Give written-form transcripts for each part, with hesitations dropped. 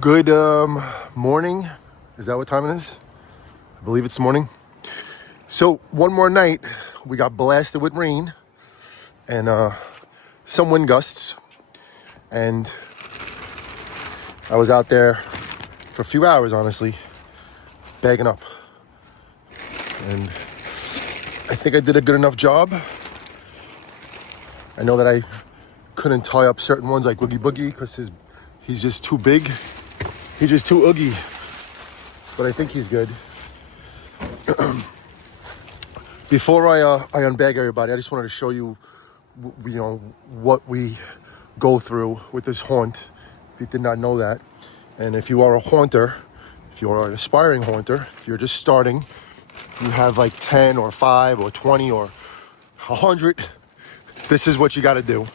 Good morning. Is that what time it is? I believe it's morning. So one more night, we got blasted with rain and some wind gusts, and I was out there for a few hours, honestly, bagging up. And I think I did a good enough job. I know that I couldn't tie up certain ones like Woogie Boogie because he's just too big. He's just too oogie. But I think he's good. Before I unbag everybody, I just wanted to show you, what we go through with this haunt. If you did not know that, and if you are a haunter, if you are an aspiring haunter, if you're just starting, you have like 10 or 5 or 20 or 100. This is what you got to do.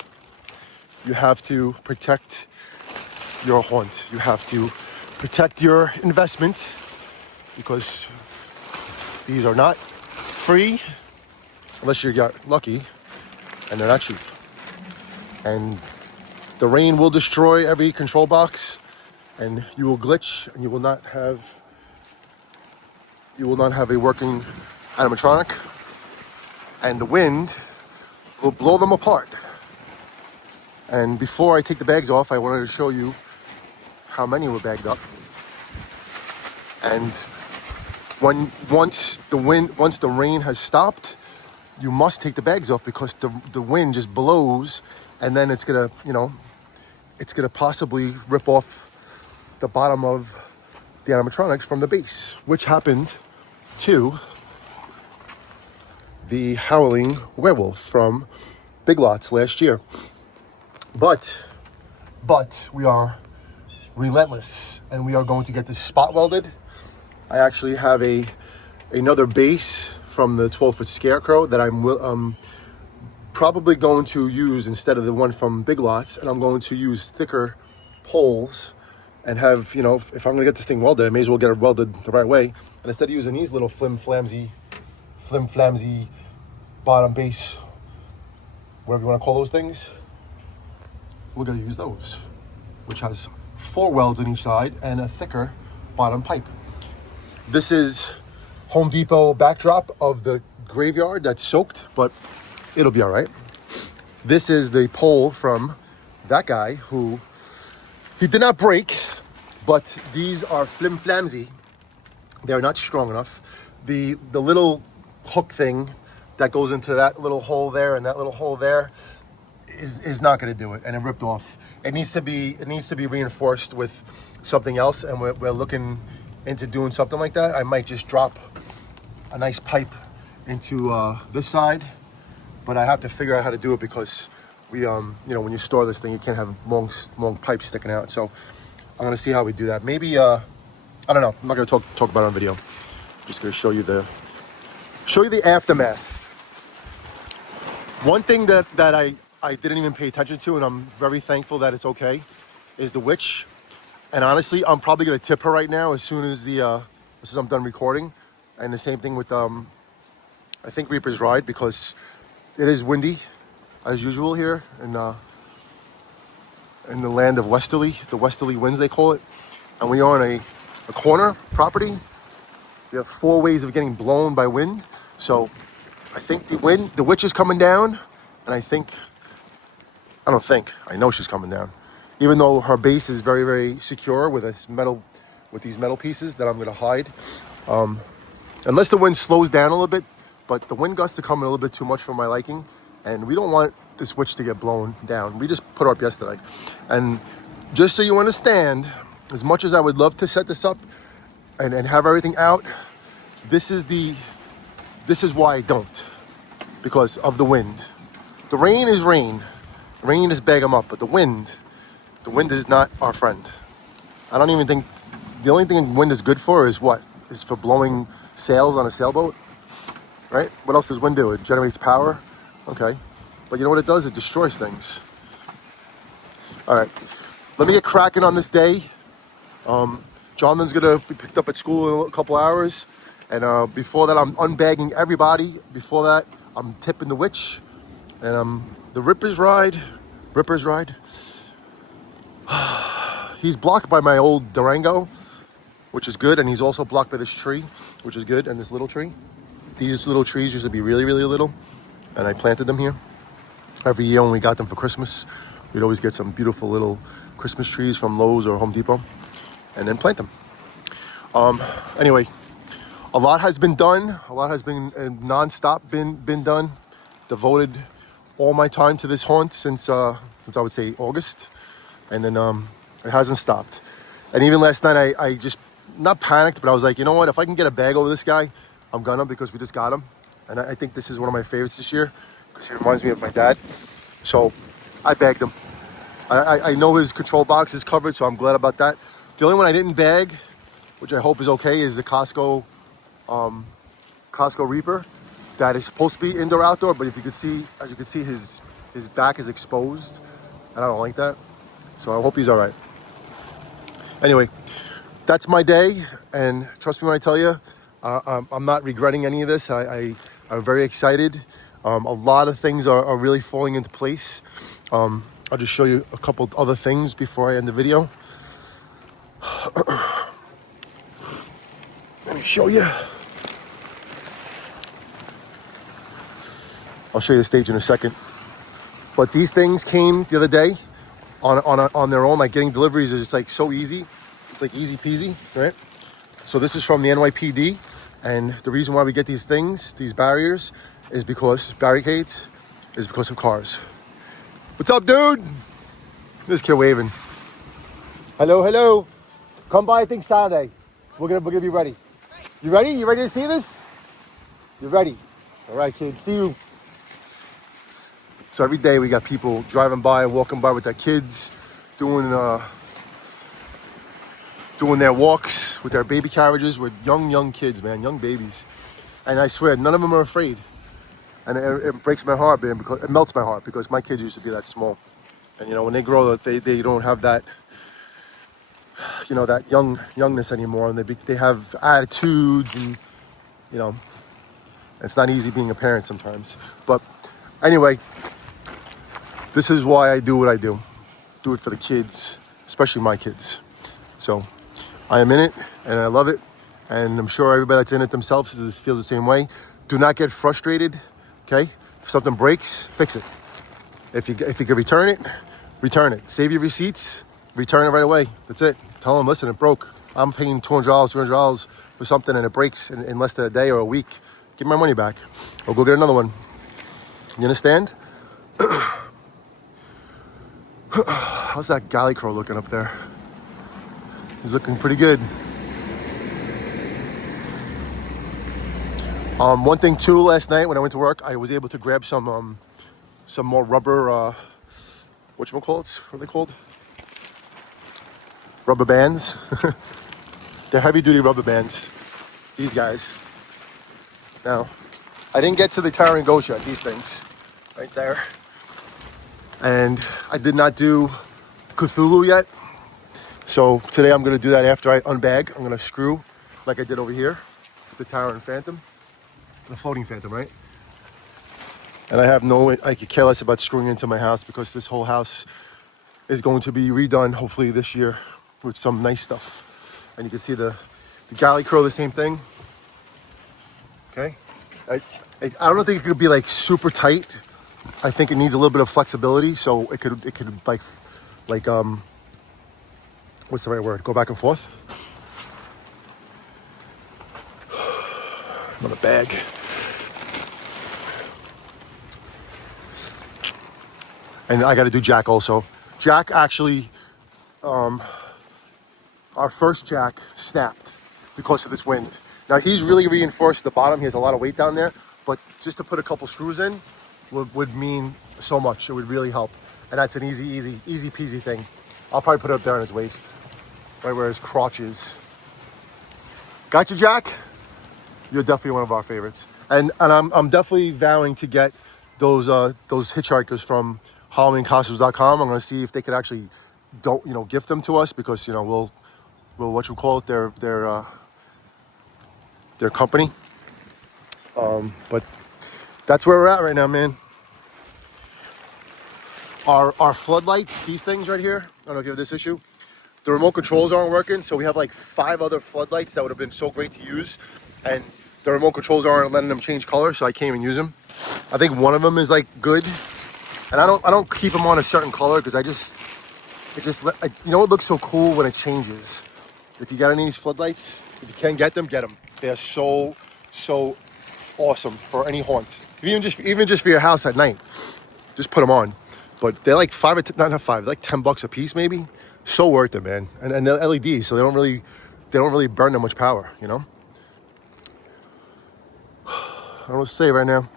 You have to protect your haunt. You have to protect your investment because these are not free unless you got lucky, and they're not cheap. And the rain will destroy every control box, and you will glitch, and you will not have a working animatronic, and the wind will blow them apart. And before I take the bags off, I wanted to show you how many were bagged up. And once the rain has stopped, you must take the bags off because the wind just blows, and then it's gonna possibly rip off the bottom of the animatronics from the base, which happened to the howling werewolf from Big Lots last year. But we are relentless, and we are going to get this spot welded. I actually have another base from the 12-foot Scarecrow that I'm probably going to use instead of the one from Big Lots, and I'm going to use thicker poles and have, if I'm going to get this thing welded, I may as well get it welded the right way. And instead of using these little flim-flamsy bottom base, whatever you want to call those things, we're going to use those, which has 4 welds on each side and a thicker bottom pipe. This is Home Depot backdrop of the graveyard that's soaked, but it'll be all right. This is the pole from that guy who, he did not break, but these are flim-flamsy. They're not strong enough. The little hook thing that goes into that little hole there and that little hole there is not going to do it, and it ripped off. It needs to be reinforced with something else, and we're looking into doing something like that. I might just drop a nice pipe into this side, but I have to figure out how to do it because we when you store this thing, you can't have long pipes sticking out. So I'm gonna see how we do that. Maybe I don't know. I'm not gonna talk about it on video. I'm just gonna show you the aftermath. One thing that I didn't even pay attention to, and I'm very thankful that it's okay, is the witch. And honestly, I'm probably gonna tip her right now as soon as I'm done recording. And the same thing with I think Reaper's Ride, because it is windy as usual here in the land of westerly, the westerly winds they call it. And we are on a corner property. We have 4 ways of getting blown by wind. So I think the witch is coming down, and I know she's coming down. Even though her base is very, very secure with these metal pieces that I'm gonna hide. Unless the wind slows down a little bit, but the wind gusts are coming a little bit too much for my liking, and we don't want this witch to get blown down. We just put her up yesterday. And just so you understand, as much as I would love to set this up and have everything out, this is why I don't, because of the wind. The rain is rain. The rain is bag them up, but the wind is not our friend. I don't even think, the only thing wind is good for is what? Is for blowing sails on a sailboat, right? What else does wind do? It generates power, okay. But you know what it does? It destroys things. All right, let me get cracking on this day. Jonathan's gonna be picked up at school in a couple hours. And before that, I'm unbagging everybody. Before that, I'm tipping the witch. And the Ripper's Ride. he's blocked by my old Durango, which is good, and he's also blocked by this tree, which is good, and this little tree. These little trees used to be really, really little, and I planted them here. Every year when we got them for Christmas, we'd always get some beautiful little Christmas trees from Lowe's or Home Depot, and then plant them. Anyway, a lot has been done. A lot has been non-stop been done. Devoted all my time to this haunt since I would say August, and then it hasn't stopped. And even last night, I just not panicked, but I was like, you know what? If I can get a bag over this guy, I'm gonna, because we just got him, and I think this is one of my favorites this year because he reminds me of my dad. So I bagged him. I know his control box is covered, so I'm glad about that. The only one I didn't bag, which I hope is okay, is the Costco Reaper. That is supposed to be indoor outdoor, but if you could see, as you can see, his back is exposed, and I don't like that. So I hope he's all right. Anyway, that's my day, and trust me when I tell you, I'm not regretting any of this. I'm very excited. A lot of things are really falling into place. I'll just show you a couple other things before I end the video. Let me show you. I'll show you the stage in a second. But these things came the other day on their own. Like getting deliveries is just like so easy. It's like easy peasy, right? So this is from the NYPD. And the reason why we get these things, these barriers, is because barricades, is because of cars. What's up, dude? This kid waving. Hello, hello. Come by, I think Saturday. We're gonna be ready. You ready? You ready to see this? You ready? All right, kid. See you. So every day we got people driving by and walking by with their kids, doing their walks with their baby carriages with young kids, man, young babies. And I swear, none of them are afraid. And it breaks my heart, man, because it melts my heart, because my kids used to be that small. And you know, when they grow up, they don't have that, you know, that youngness anymore, and they have attitudes, and you know, it's not easy being a parent sometimes. But anyway, this is why I do what I do. Do it for the kids, especially my kids. So I am in it, and I love it, and I'm sure everybody that's in it themselves feels the same way. Do not get frustrated, okay? If something breaks, fix it. If you can return it, return it. Save your receipts, return it right away. That's it. Tell them, listen, it broke. I'm paying $200, $300 for something, and it breaks in less than a day or a week. Give me my money back, or go get another one. You understand? How's that Scarecrow looking up there? He's looking pretty good. One thing too, last night when I went to work, I was able to grab some more rubber, whatchamacallits? What are they called? Rubber bands. They're heavy duty rubber bands. These guys. Now, I didn't get to the Towering Ghost yet, these things. Right there. And I did not do Cthulhu yet. So today I'm going to do that after I unbag. I'm going to screw like I did over here with the Towering Phantom. The floating Phantom, right? And I could care less about screwing into my house, because this whole house is going to be redone hopefully this year with some nice stuff. And you can see the Scarecrow, the same thing. Okay. I don't think it could be like super tight. I think it needs a little bit of flexibility, so it could like what's the right word? Go back and forth. Another bag. And I got to do Jack also. Jack actually, our first Jack snapped because of this wind. Now he's really reinforced at the bottom. He has a lot of weight down there, but just to put a couple screws in would mean so much. It would really help. And that's an easy peasy thing. I'll probably put it up there on his waist, right where his crotch is. Gotcha, Jack? You're definitely one of our favorites. And I'm definitely vowing to get those hitchhikers from HalloweenCostumes.com. I'm going to see if they could actually gift them to us, because we'll their company. But that's where we're at right now, man. Our floodlights, these things right here, I don't know if you have this issue. the remote controls aren't working, so we have like 5 other floodlights that would have been so great to use, and the remote controls aren't letting them change color, so I can't even use them. I think one of them is like good, and I don't keep them on a certain color because you know, it looks so cool when it changes. If you got any of these floodlights, if you can get them, get them. They are so awesome for any haunt, even just for your house at night. Just put them on. But they're like not 5, like $10 a piece maybe. So worth it, man. And they're LEDs, so they don't really burn that much power, you know. I don't know what to say right now.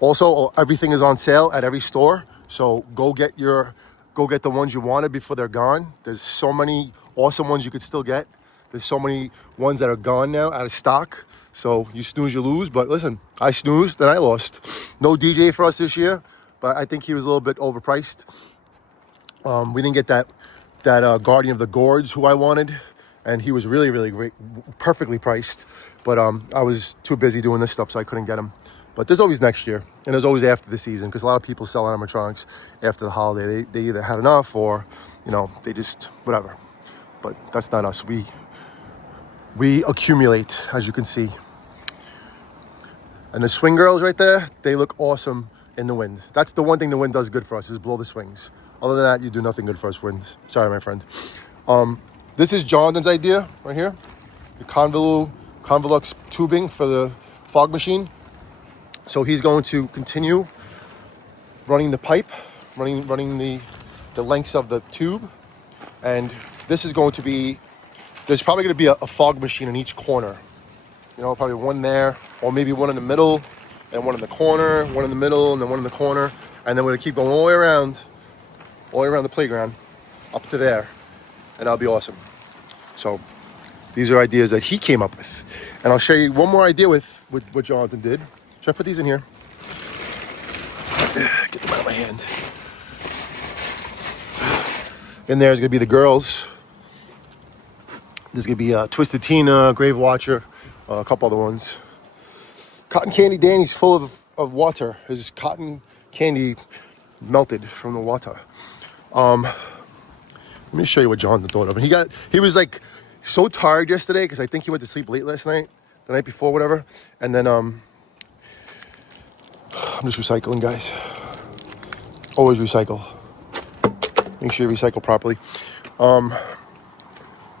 Also, everything is on sale at every store, so go get the ones you wanted before they're gone. There's so many awesome ones you could still get. There's so many ones that are gone now, out of stock. So you snooze, you lose. But listen, I snoozed, then I lost. No DJ for us this year, but I think he was a little bit overpriced. We didn't get that Guardian of the Gorge who I wanted, and he was really, really great, perfectly priced. But I was too busy doing this stuff, so I couldn't get him. But there's always next year, and there's always after the season, because a lot of people sell animatronics after the holiday. They either had enough or, you know, they just, whatever. But that's not us. We accumulate, as you can see. And the swing girls right there, they look awesome in the wind. That's the one thing the wind does good for us, is blow the swings. Other than that, you do nothing good for us, wind. Sorry, my friend. This is Jonathan's idea right here. The Convolux tubing for the fog machine. So he's going to continue running the pipe, running the lengths of the tube. And this is going to be, there's probably going to be a fog machine in each corner. You know, probably one there, or maybe one in the middle, and one in the corner, one in the middle, and then one in the corner. And then we're going to keep going all the way around the playground, up to there. And that'll be awesome. So these are ideas that he came up with. And I'll show you one more idea with what Jonathan did. Should I put these in here? Get them out of my hand. In there is going to be the girls. There's going to be Twisted Tina, Grave Watcher, a couple other ones. Cotton Candy Danny's full of water. His cotton candy melted from the water. Let me show you what Jonathan thought of. He was like so tired yesterday because I think he went to sleep late last night, the night before, whatever. And then I'm just recycling, guys. Always recycle. Make sure you recycle properly.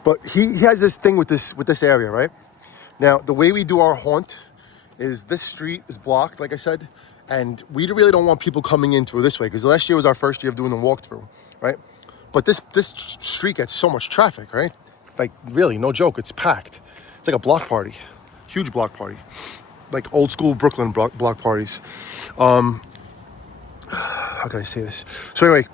But he has this thing with this area, right? Now, the way we do our haunt is this street is blocked, like I said, and we really don't want people coming in through this way because last year was our first year of doing the walkthrough, right? But this street gets so much traffic, right? Like, really, no joke, it's packed. It's like a block party, huge block party, like old school Brooklyn block parties. How can I say this? So anyway,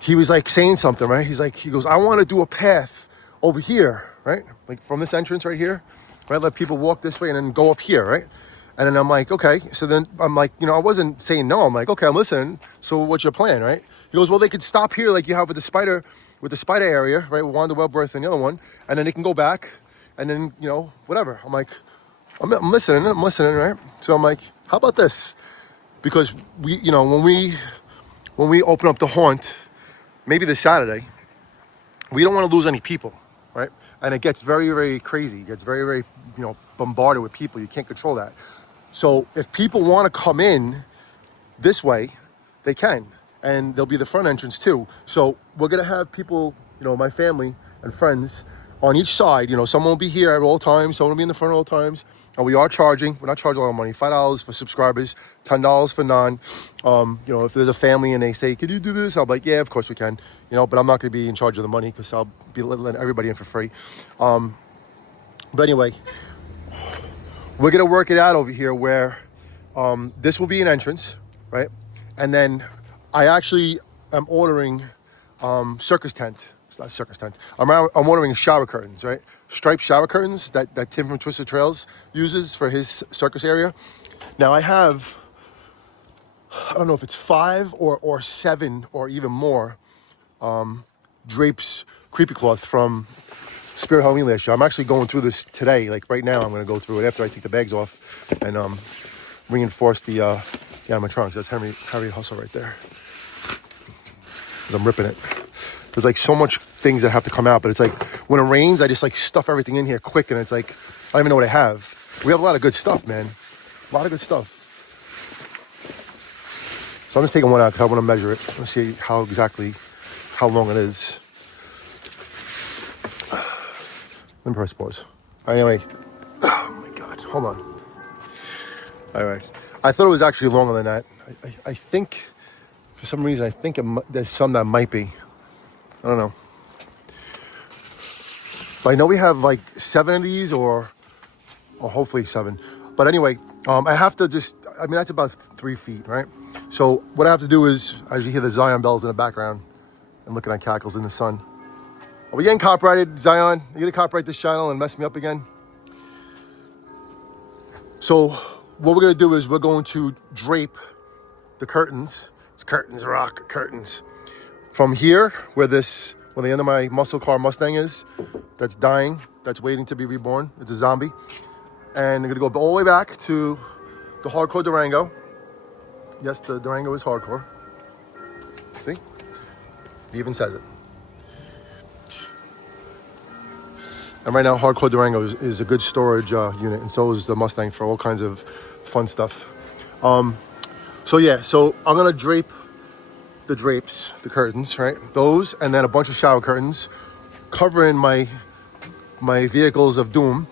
he was like saying something, right? He goes, I want to do a path over here, right? Like from this entrance right here, right? Let people walk this way and then go up here, right? And then I'm like, okay. So then I'm like, you know, I wasn't saying no. I'm like, okay, I'm listening. So what's your plan, right? He goes, well, they could stop here like you have with the spider area, right? With Wanda Webworth and the other one. And then they can go back and then, you know, whatever. I'm like, I'm listening, right? So I'm like, how about this? Because we, you know, when we open up the haunt, maybe this Saturday, we don't want to lose any people, right? And it gets very, very crazy. It gets very, very, you know, bombarded with people. You can't control that. So if people want to come in this way, they can. And there'll be the front entrance too. So we're going to have people, you know, my family and friends on each side. You know, someone will be here at all times. Someone will be in the front at all times. And we are charging. We're not charging a lot of money. $5 for subscribers, $10 for non. You know, if there's a family and they say, "Can you do this?" I'll be like, "Yeah, of course we can." You know, but I'm not going to be in charge of the money because I'll be letting everybody in for free. But anyway, we're going to work it out over here where this will be an entrance, right? And then I actually am ordering Circus tent. It's not a Circus tent. I'm ordering shower curtains, right? Striped shower curtains that Tim from Twisted Trails uses for his circus area. Now I have, I don't know if it's 5 or 7 or even more drapes, creepy cloth from Spirit Halloween last year. I'm actually going through this today. Like right now, I'm going to go through it after I take the bags off and reinforce the animatronics. That's Harry Hustle right there. 'Cause I'm ripping it. There's like so much things that have to come out. But it's like when it rains, I just like stuff everything in here quick, and it's like I don't even know what I have. We have a lot of good stuff, man. A lot of good stuff. So I'm just taking one out because I want to measure it. Let's see how long it is. Let me press pause. Anyway, oh my God, hold on. All right, I thought it was actually longer than that. I think, for some reason, I think there's some that might be. I don't know. But I know we have like 7 of these, or hopefully 7. But anyway, I have to that's about 3 feet, right? So what I have to do is, as you hear the Zion bells in the background, and looking at cackles in the sun. Are we getting copyrighted, Zion? You gonna copyright this channel and mess me up again? So what we're gonna do is we're going to drape the curtains. It's curtains, rock, curtains. From here, where the end of my muscle car Mustang is, that's dying, that's waiting to be reborn. It's a zombie. And I'm gonna go all the way back to the hardcore Durango. Yes, the Durango is hardcore. See? It even says it. And right now, hardcore Durango is a good storage unit, and so is the Mustang for all kinds of fun stuff. So I'm gonna drape the drapes, the curtains, right? Those, and then a bunch of shower curtains, covering my vehicles of doom,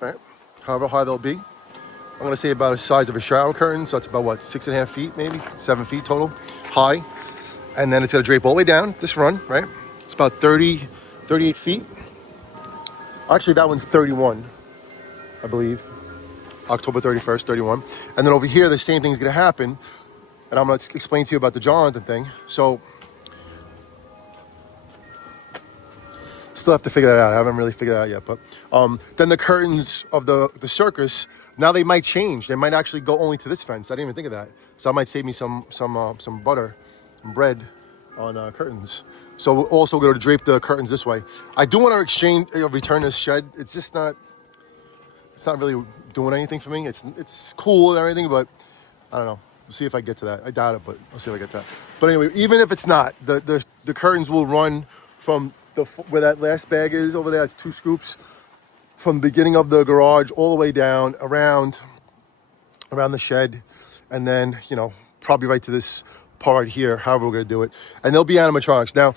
right? However high they'll be. I'm gonna say about the size of a shower curtain, so it's about what, 6.5 feet, maybe 7 feet total, high. And then it's gonna drape all the way down this run, right? It's about 38 feet. Actually, that one's 31, I believe. October 31st, 31. And then over here, the same thing's gonna happen. And I'm gonna explain to you about the Jonathan thing. So, still have to figure that out. I haven't really figured that out yet. But then the curtains of the Circus, now they might change. They might actually go only to this fence. I didn't even think of that. So that might save me some butter and bread on curtains. So we're also going to drape the curtains this way. I do want to return this shed. It's not really doing anything for me. It's cool and everything, but I don't know. We'll see if I get to that. I doubt it, but I'll see if I get to that. But anyway, even if it's not, the curtains will run from where that last bag is over there. It's 2 scoops from the beginning of the garage all the way down around the shed, and then probably right to this part here. However we're gonna do it, and there'll be animatronics. Now,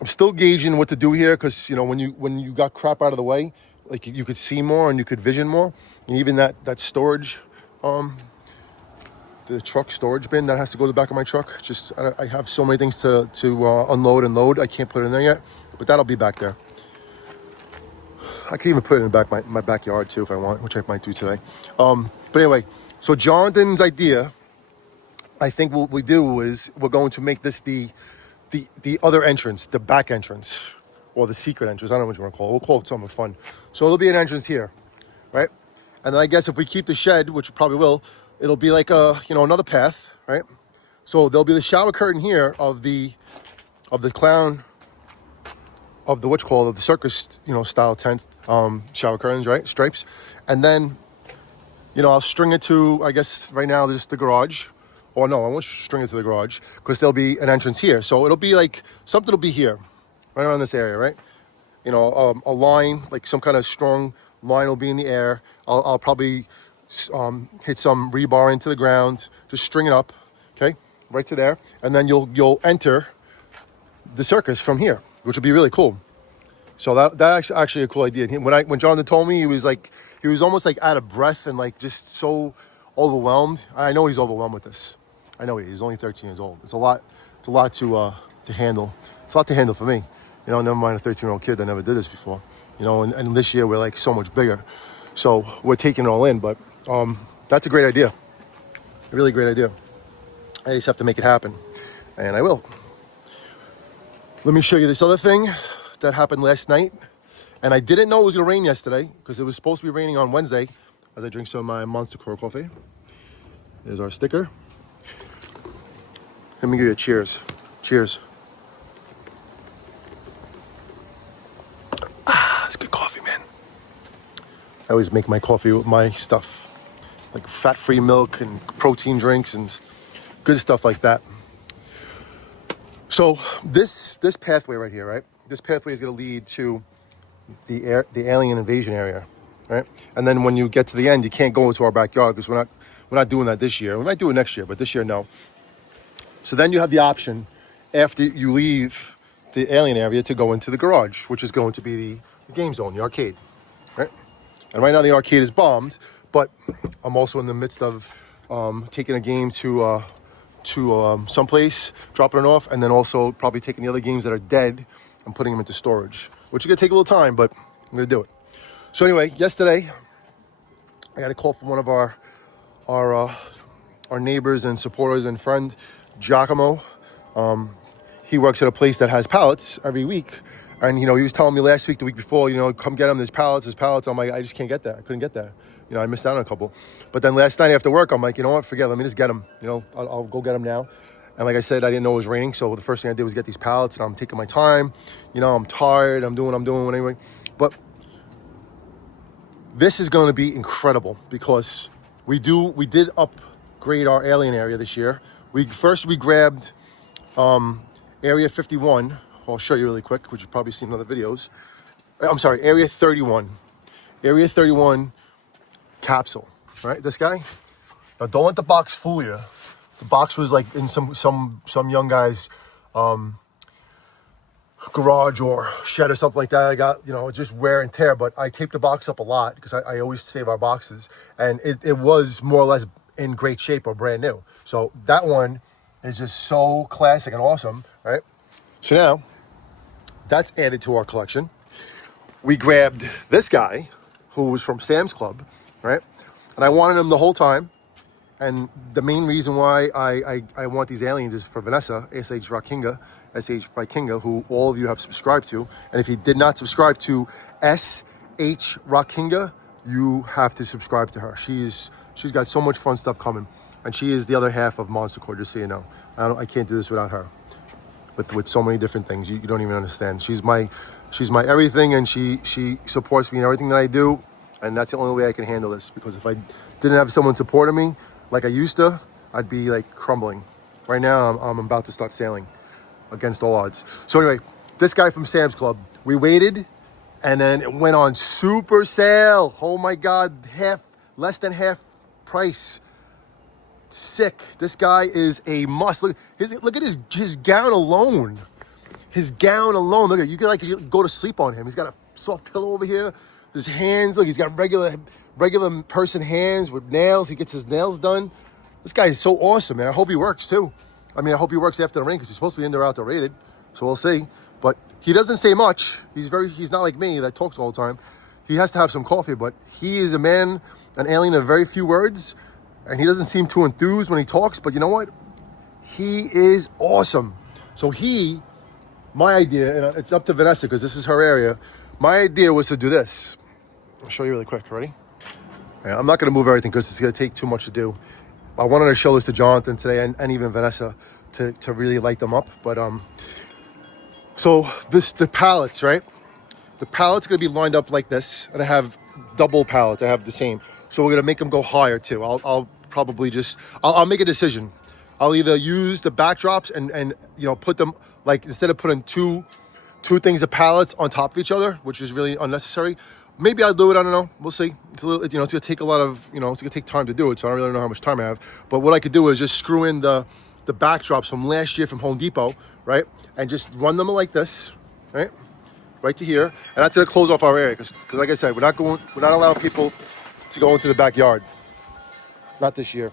I'm still gauging what to do here because when you got crap out of the way, like you could see more and you could vision more, and even that storage, the truck storage bin that has to go to the back of my truck. I have so many things to unload and load. I can't put it in there yet, but that'll be back there. I could even put it in the back my backyard too if I want, which I might do today. But anyway, so Jonathan's idea, I think what we do is we're going to make this the other entrance, the back entrance, or the secret entrance. I don't know what you want to call it. We'll call it something fun. So there'll be an entrance here, right? And then I guess if we keep the shed, which we probably will, it'll be like another path, right? So there'll be the shower curtain here of the clown, of the of the circus, style tent, shower curtains, right? Stripes. And then, I'll string it to, I guess right now, just the garage. Or no, I won't string it to the garage because there'll be an entrance here. So it'll be like, something will be here, right around this area, right? A line, like some kind of strong line will be in the air. I'll probably hit some rebar into the ground, just string it up, okay? Right to there. And then you'll enter the circus from here, which would be really cool. So that's actually a cool idea. When Jonathan told me, he was almost like out of breath and like just so overwhelmed. I know he's overwhelmed with this. I know he's only 13 years old. It's a lot to handle. It's a lot to handle for me. Never mind a 13-year-old kid that never did this before. And this year we're like so much bigger. So we're taking it all in, but that's a great idea. A really great idea. I just have to make it happen, and I will. Let me show you this other thing that happened last night. And I didn't know it was going to rain yesterday because it was supposed to be raining on Wednesday as I drink some of my Monster Core coffee. There's our sticker. Let me give you a cheers. Cheers. It's good coffee, man. I always make my coffee with my stuff, like fat-free milk and protein drinks and good stuff like that. So this pathway right here, right? This pathway is going to lead to the alien invasion area, right? And then when you get to the end, you can't go into our backyard because we're not doing that this year. We might do it next year, but this year no. So then you have the option after you leave the alien area to go into the garage, which is going to be the game zone, the arcade, right? And right now the arcade is bombed, but I'm also in the midst of taking a game to someplace, dropping it off, and then also probably taking the other games that are dead and putting them into storage, which is gonna take a little time, but I'm gonna do it. So anyway, yesterday I got a call from one of our neighbors and supporters and friend, Giacomo. He works at a place that has pallets every week. And, he was telling me last week, the week before, come get them. There's pallets. I'm like, I just can't get that. I couldn't get that. I missed out on a couple. But then last night after work, I'm like, you know what? Forget it. Let me just get them. I'll go get them now. And like I said, I didn't know it was raining. So the first thing I did was get these pallets. And I'm taking my time. I'm tired. I'm doing what I'm doing anyway. But this is going to be incredible because we did upgrade our alien area this year. We grabbed Area 51. I'll show you really quick, which you've probably seen in other videos. I'm sorry, Area 31. Area 31 capsule, right? This guy. Now, don't let the box fool you. The box was like in some young guy's garage or shed or something like that. I got, just wear and tear, but I taped the box up a lot because I always save our boxes. And it was more or less in great shape or brand new. So that one is just so classic and awesome, right? So now, that's added to our collection. We grabbed this guy, who was from Sam's Club, right? And I wanted him the whole time. And the main reason why I want these aliens is for Vanessa, SH Vikinga, who all of you have subscribed to. And if you did not subscribe to SH Vikinga, you have to subscribe to her. She's got so much fun stuff coming. And she is the other half of Monster Core, just so you know. I can't do this without her. With so many different things, you don't even understand. She's my everything, and she supports me in everything that I do, and that's the only way I can handle this. Because if I didn't have someone supporting me like I used to, I'd be like crumbling. Right now, I'm about to start sailing against all odds. So anyway, this guy from Sam's Club, we waited, and then it went on super sale. Oh my God, less than half price. Sick. This guy is a must. Look at his gown alone. His gown alone. Look at you can like go to sleep on him. He's got a soft pillow over here. His hands. Look, he's got regular person hands with nails. He gets his nails done. This guy is so awesome, man. I hope he works too. I hope he works after the rain because he's supposed to be indoor outdoor rated. So we'll see. But he doesn't say much. He's not like me that talks all the time. He has to have some coffee, but he is an alien of very few words. And he doesn't seem too enthused when he talks, but you know what? He is awesome. So my idea, and it's up to Vanessa because this is her area. My idea was to do this. I'll show you really quick. Ready? Yeah, I'm not going to move everything because it's going to take too much to do. I wanted to show this to Jonathan today and even Vanessa to really light them up. But so the pallets, right? The pallet's going to be lined up like this, and I have double pallets. I have the same. So we're going to make them go higher too. I'll probably I'll make a decision. I'll either use the backdrops and put them like instead of putting two things of pallets on top of each other, which is really unnecessary. Maybe I'll do it. I don't know. We'll see. It's it's going to take a lot of, it's going to take time to do it. So I don't really know how much time I have. But what I could do is just screw in the backdrops from last year from Home Depot, right? And just run them like this, right? Right to here. And that's going to close off our area because like I said, we're not allowing people to go into the backyard. Not this year.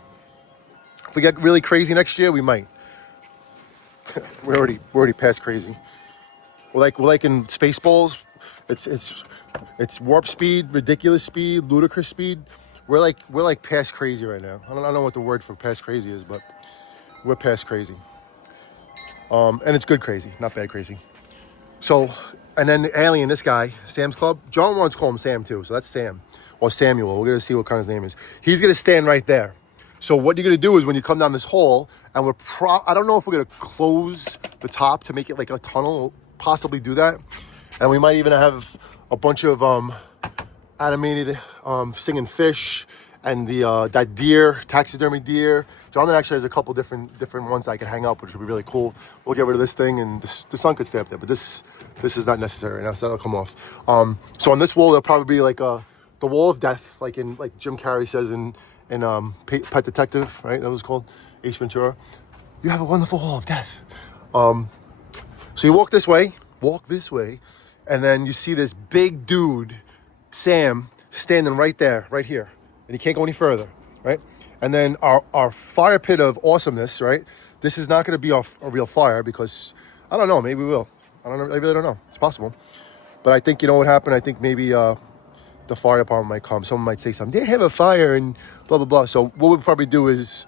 If we get really crazy next year, we might. we're already past crazy. We're like in Spaceballs. It's warp speed, ridiculous speed, ludicrous speed. We're like past crazy right now. I don't know what the word for past crazy is, but we're past crazy. And it's good crazy, not bad crazy. So, and then the alien, this guy, Sam's Club. John wants to call him Sam too, so that's Sam. Or Samuel, we're going to see what kind of his name is. He's going to stand right there. So what you're going to do is when you come down this hall, and I don't know if we're going to close the top to make it like a tunnel, we'll possibly do that. And we might even have a bunch of animated singing fish and the that deer, taxidermy deer. Jonathan actually has a couple different ones I can hang up, which would be really cool. We'll get rid of this thing, and the sun could stay up there, but this is not necessary. Now so that'll come off. So on this wall, there'll probably be like the wall of death, like Jim Carrey says in Pet Detective, right? That was called Ace Ventura. You have a wonderful wall of death. So you walk this way, and then you see this big dude, Sam, standing right there, right here. And he can't go any further, right? And then our fire pit of awesomeness, right? This is not going to be a real fire because, I don't know, maybe we will. I don't know, I really don't know. It's possible. But I think, you know what happened? I think maybe the fire department might come. Someone might say something. They have a fire and blah, blah, blah. So what we'll probably do is,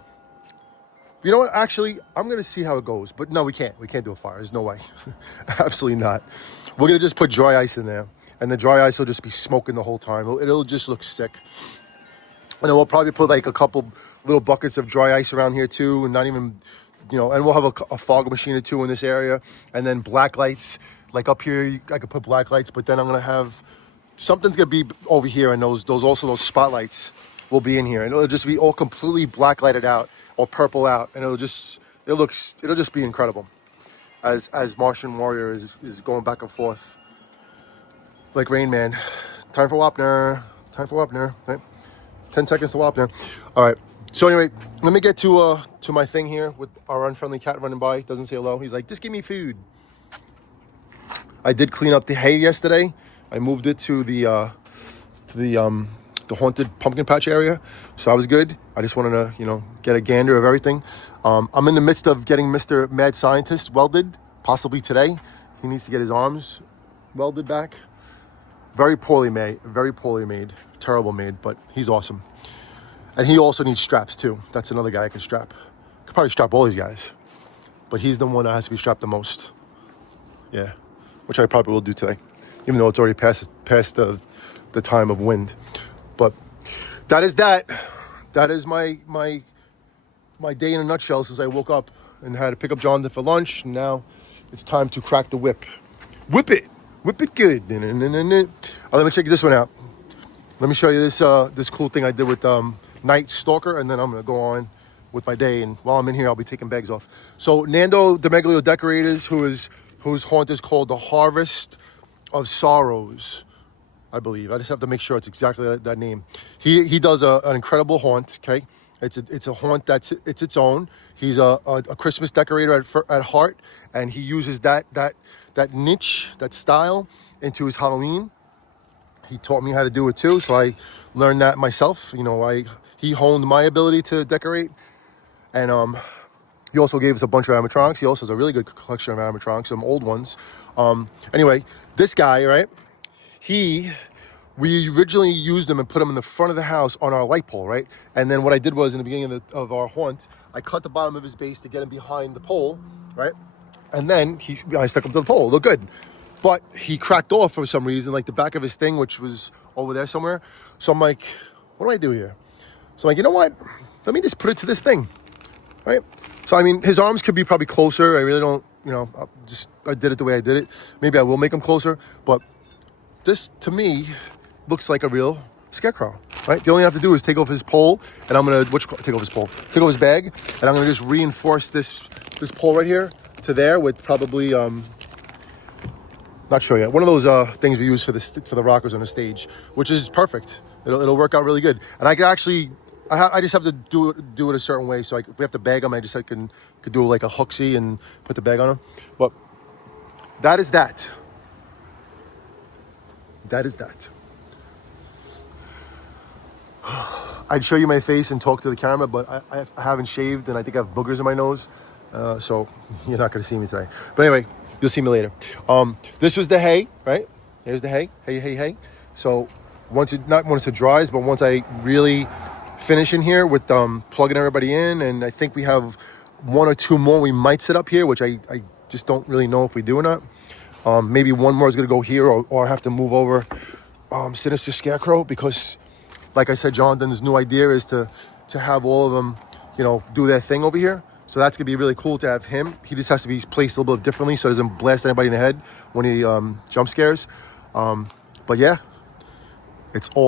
you know what? Actually, I'm going to see how it goes. But no, we can't. We can't do a fire. There's no way. Absolutely not. We're going to just put dry ice in there. And the dry ice will just be smoking the whole time. It'll just look sick. And then we'll probably put like a couple little buckets of dry ice around here too. And not even, you know, and we'll have a fog machine or two in this area. And then black lights. Like up here, I could put black lights. But then I'm going to have, something's going to be over here. And those spotlights will be in here. And it'll just be all completely black lighted out. Or purple out, and it'll just be incredible as Martian Warrior is going back and forth like Rain Man. Time for Wapner, right? 10 seconds to Wapner. All right, so anyway, let me get to my thing here with our unfriendly cat running by. Doesn't say hello. He's like, just give me food. I did clean up the hay yesterday. I moved it to the haunted pumpkin patch area. So I was good. I just wanted to, you know, get a gander of everything. I'm in the midst of getting Mr. Mad Scientist welded, possibly today. He needs to get his arms welded back. Very poorly made, terrible made, but he's awesome. And he also needs straps too. That's another guy I can strap. I could probably strap all these guys, but he's the one that has to be strapped the most. Yeah, which I probably will do today, even though it's already past the time of wind. But that is that. That is my day in a nutshell since I woke up and had to pick up Jonathan for lunch. And now it's time to crack the whip. Whip it good. Let me check this one out. Let me show you this cool thing I did with Night Stalker, and then I'm gonna go on with my day. And while I'm in here, I'll be taking bags off. So Nando DeMeglio Decorators, whose haunt is called the Harvest of Sorrows, I believe. I just have to make sure it's exactly that name. He does an incredible haunt. Okay, it's a haunt that's its own. He's a Christmas decorator at heart, and he uses that niche, that style, into his Halloween. He taught me how to do it too, so I learned that myself. You know, he honed my ability to decorate, and he also gave us a bunch of animatronics. He also has a really good collection of animatronics, some old ones. Anyway, this guy, right? We originally used them and put them in the front of the house on our light pole, right? And then what I did was, in the beginning of our haunt, I cut the bottom of his base to get him behind the pole, right? And then I stuck him to the pole. It looked good. But he cracked off for some reason, like the back of his thing, which was over there somewhere. So I'm like, what do I do here? So I'm like, you know what? Let me just put it to this thing, right? So, I mean, his arms could be probably closer. I really don't, you know, I did it the way I did it. Maybe I will make them closer, but this, to me, looks like a real Scarecrow, right? The only thing I have to do is take off his pole, and I'm gonna take off his bag, and I'm gonna just reinforce this pole right here to there with probably not sure yet. One of those things we use for the rockers on the stage, which is perfect. It'll work out really good, and I can actually. I just have to do it a certain way. So we have to bag them. I could do like a hooksy and put the bag on them. But that is that. That is that. I'd show you my face and talk to the camera, but I haven't shaved, and I think I have boogers in my nose. So you're not going to see me today. But anyway, you'll see me later. This was the hay, right? Here's the hay. Hay. So once it dries, but once I really finish in here with plugging everybody in, and I think we have one or two more we might set up here, which I just don't really know if we do or not. Maybe one more is going to go here, or I have to move over Sinister Scarecrow, because like I said, Jonathan's new idea is to have all of them, you know, do their thing over here. So that's going to be really cool to have him. He just has to be placed a little bit differently so he doesn't blast anybody in the head when he jump scares. But yeah, it's all